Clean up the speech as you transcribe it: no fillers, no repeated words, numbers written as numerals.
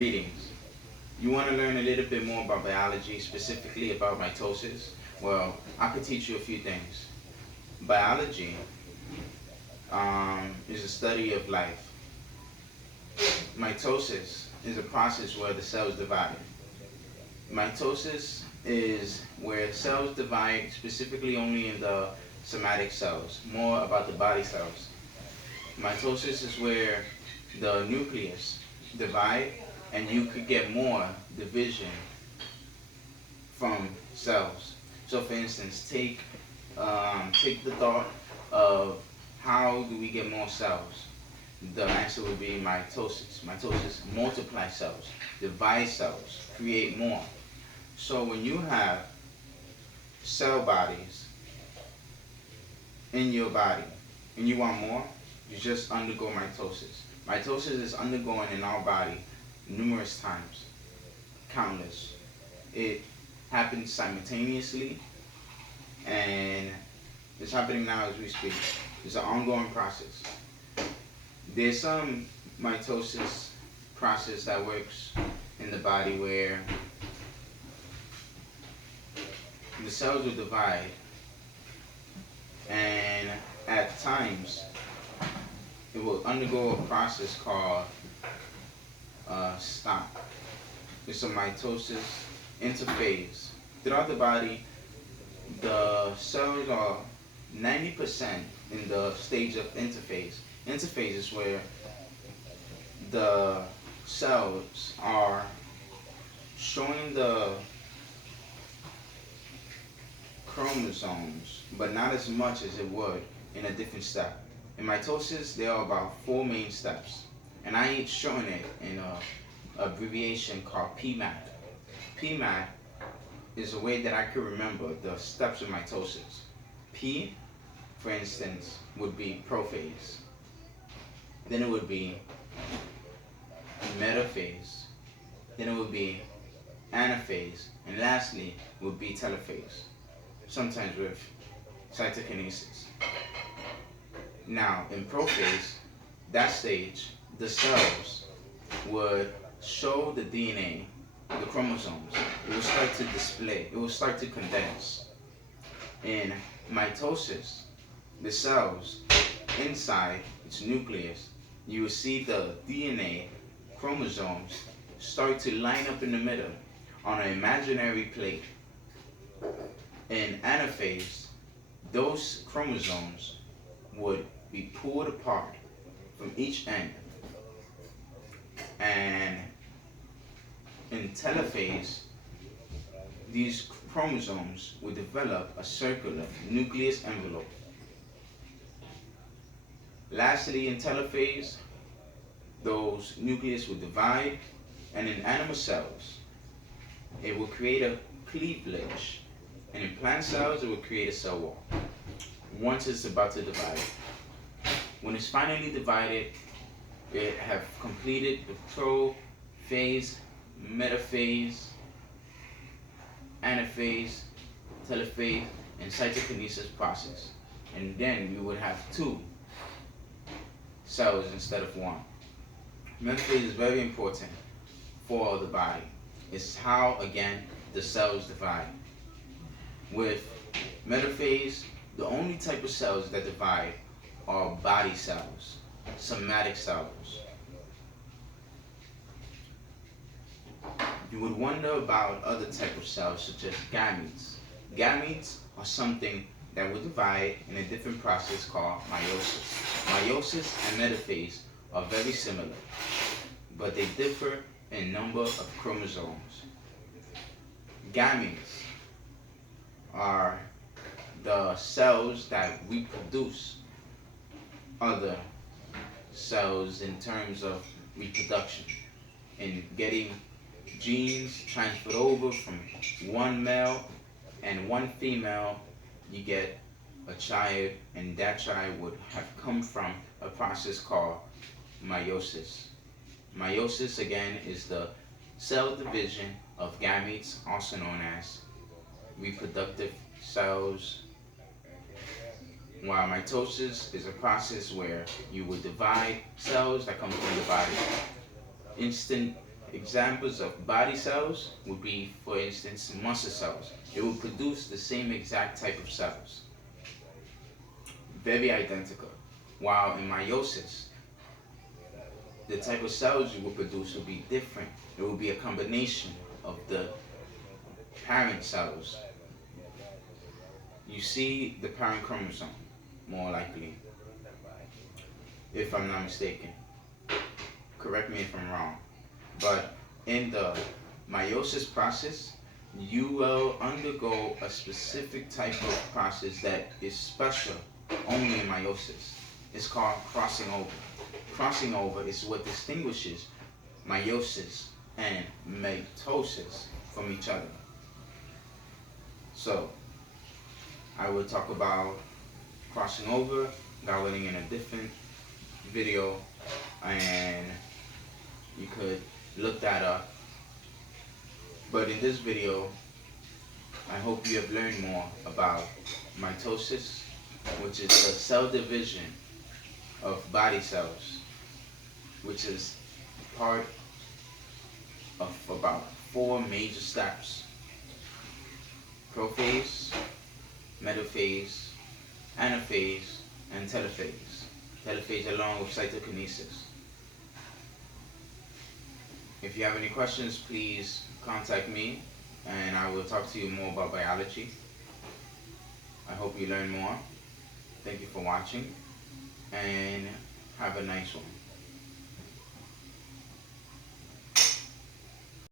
Greetings. You want to learn a little bit more about biology, specifically about mitosis? Well, I could teach you a few things. Biology is a study of life. Mitosis is a process where the cells divide. Mitosis is where cells divide specifically only in the somatic cells, more about the body cells. Mitosis is where the nucleus divide and you could get more division from cells. So for instance, take the thought of how do we get more cells? The answer would be mitosis. Mitosis multiply cells, divide cells, create more. So when you have cell bodies in your body and you want more, you just undergo mitosis. Mitosis is undergoing in our body numerous times, countless. It happens simultaneously and it's happening now as we speak. It's an ongoing process. There's some mitosis process that works in the body where the cells will divide, and at times it will undergo a process called stop. It's a mitosis interphase. Throughout the body, the cells are 90% in the stage of interphase. Interphase is where the cells are showing the chromosomes, but not as much as it would in a different step. In mitosis, there are about 4 main steps, and I ain't showing it in a abbreviation called PMAC. PMAC is a way that I can remember the steps of mitosis. P, for instance, would be prophase. Then it would be metaphase. Then it would be anaphase. And lastly, would be telophase, sometimes with cytokinesis. Now, in prophase, that stage, the cells would show the DNA, the chromosomes. It will start to display, it will start to condense. In mitosis, the cells inside its nucleus, you will see the DNA chromosomes start to line up in the middle on an imaginary plate. In anaphase, those chromosomes would be pulled apart from each end. And in telophase, these chromosomes would develop a circular nucleus envelope. Lastly, in telophase, those nucleus will divide, and in animal cells, it will create a cleavage. And in plant cells, it will create a cell wall once it's about to divide. When it's finally divided, it have completed the prophase, metaphase, anaphase, telophase, and cytokinesis process. And then you would have 2 cells instead of 1. Metaphase is very important for the body. It's how, again, the cells divide. With metaphase, the only type of cells that divide are body cells, somatic cells. You would wonder about other type of cells such as gametes. Gametes are something that would divide in a different process called meiosis. Meiosis and metaphase are very similar, but they differ in number of chromosomes. Gametes are the cells that reproduce other cells in terms of reproduction and getting genes transferred over from one male and one female. You get a child, and that child would have come from a process called meiosis. Meiosis, again, is the cell division of gametes, also known as reproductive cells, while mitosis is a process where you would divide cells that come from the body. Examples of body cells would be, for instance, muscle cells. It will produce the same exact type of cells, very identical. While in meiosis, the type of cells you will produce will be different. It will be a combination of the parent cells. You see the parent chromosome, more likely, if I'm not mistaken. Correct me if I'm wrong. But in the meiosis process, you will undergo a specific type of process that is special only in meiosis. It's called crossing over. Crossing over is what distinguishes meiosis and mitosis from each other. So, I will talk about crossing over, governing in a different video, and you could look that up. But in this video, I hope you have learned more about mitosis, which is the cell division of body cells, which is part of about 4 major steps: prophase, metaphase, anaphase, and telophase. Telophase along with cytokinesis. If you have any questions, please contact me and I will talk to you more about biology. I hope you learn more. Thank you for watching and have a nice one.